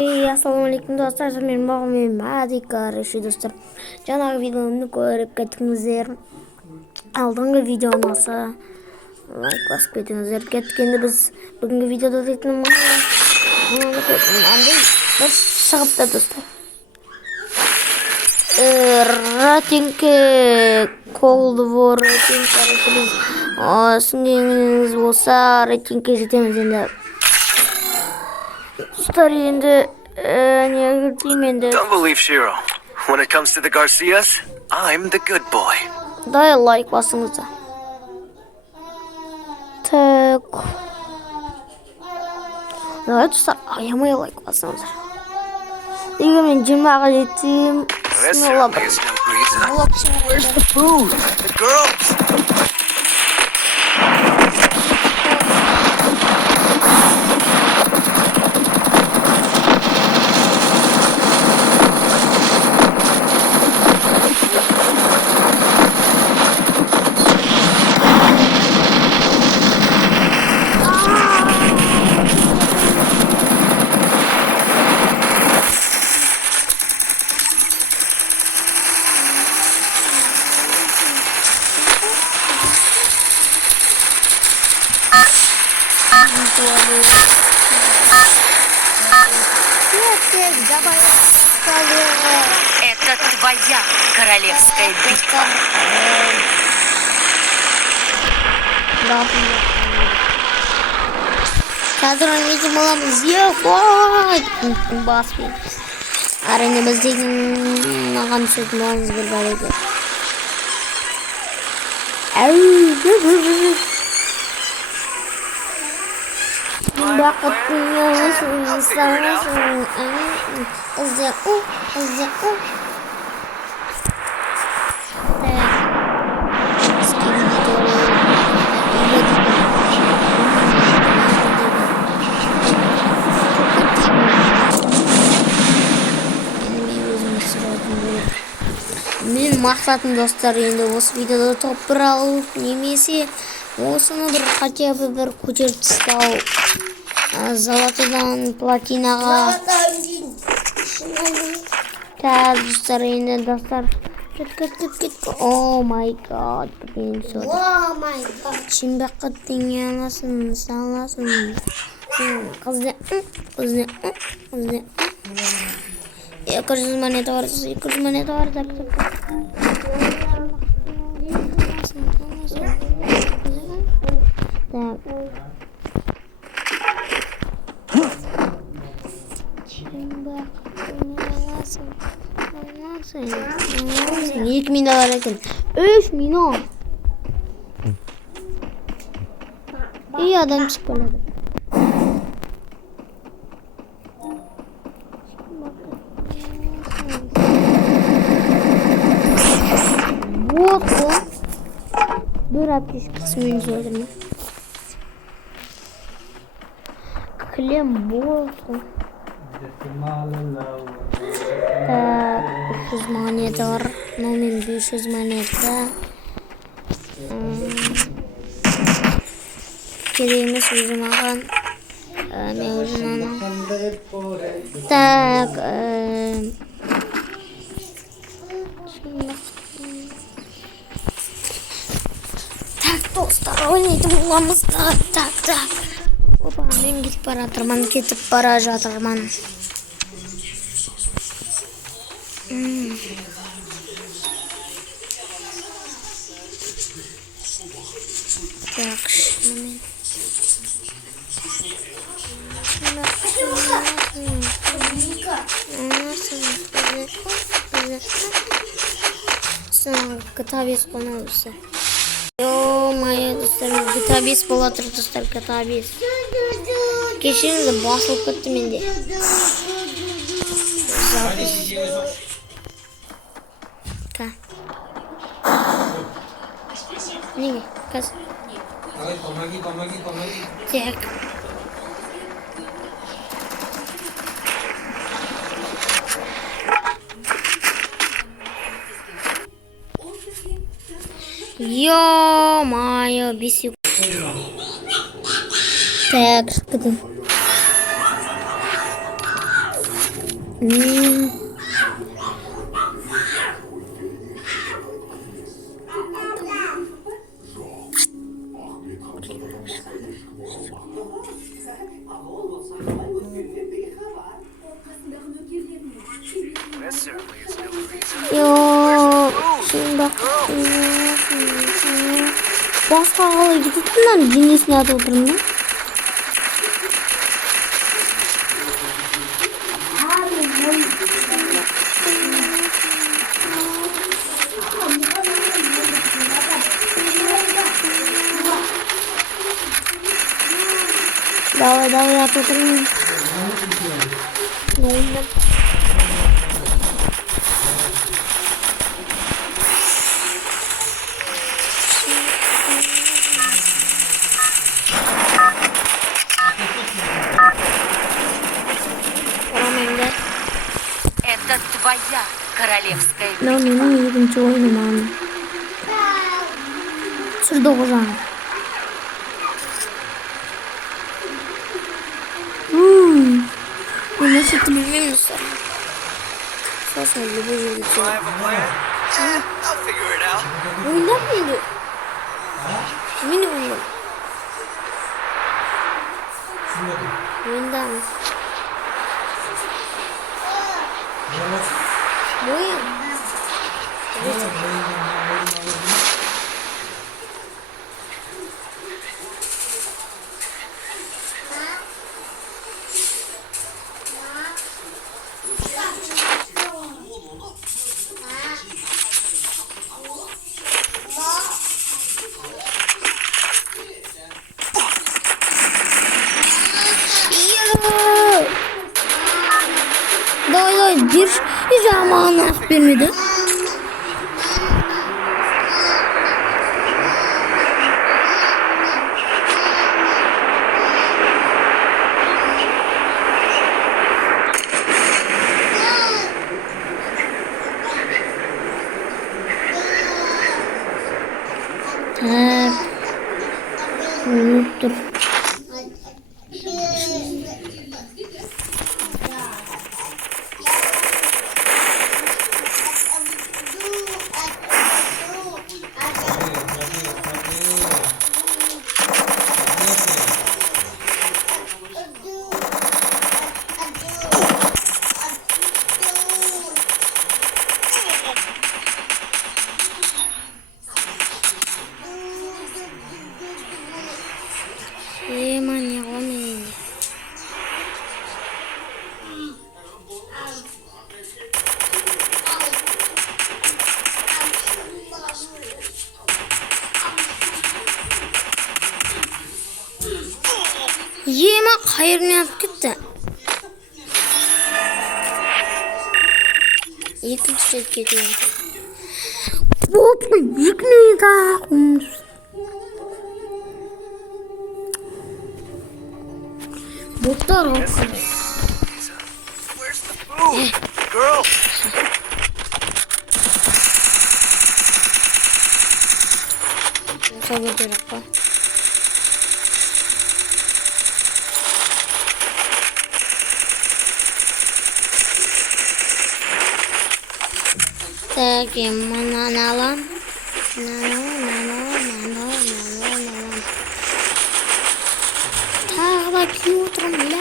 Ассалаумағалейкум достар, мен Мади короче достар. Жаңағы видеомды көріп кеттіңіздер. Алдыңғы видео ұнаса лайк басып кетіңіздер. Кеткенде біз бүгінгі видеода дейтін бір шығыпты достар. Рейтинг Cold War рейтинг короче біз түсінгеніңіз болса рейтингке жетеміз енді. Don't believe Shiro. When it comes to the Garcias, I'm the good boy. Дай лайк басыңыздар. Так. Давай достар, аямай лайк басыңыздар. Егер мен 20-ға жетсем, Where's the food? The girls? Это твоя королевская битва. Қазір өйтіп боламыз. Ой! Баспейміз. Әрине біздегі маған түсетін болыңыз бір бәлеге. Бақыттың елесің, сағасың, ізде у. Мен мақсатым достар енді осы видеода топ-1 алып немесе осыны бір хотя бы бір көтеріп тастау. Золотыдан платинаға. Так достар енді достар. Кет. О май гад. О май гад. Шымбақыттың елесін, саласын. Қызды. 200 монета var. $2.000 ekan. 3 milyon. İyi adam çıkmadı. Вот он. Дурак кısmını söyledim. Klem bolsun. 300 moneta var. Nomin 500 moneta. Kereğimiz bizim ağam. Mevzun ana. Tak. Так, достар, ойнайтын боламыз. Так. Опа, мен кетіп бара жатырмын. Так, шынымен. GTA 5 қонауысы. Ё-моё, достар, GTA 5 бола тұр, достар, GTA 5. Кешіңізді басылып кетті менде. Неге? Қазір. Так. Ё-моё, 5 секунд. Так, Hmm. This certainly is no reason. Yo, şimdi bak. Başka hava gittim lan dinlesine adı oturum ben. Давай, я тут не. Это твоя королевская битва. Ben benim yedinci oyunum abi. Şurada hocam. Bu nasıl bilmiyorum musun? Sosyal bir I have a plan. I'll figure it out. oyundan mıydı? Mini oyun. Oyundan. Bu oyun. Day bir zamanı bir miydi? Unuttum. Manyak olmayın. Yemek hayırını yap gitti. İkinci şey geliyor. Hop, yıkmayı da. Botlar o. Where's the food? Girl! Nasıl olacak bak. Peki mana alam. Ta bak yutrum la.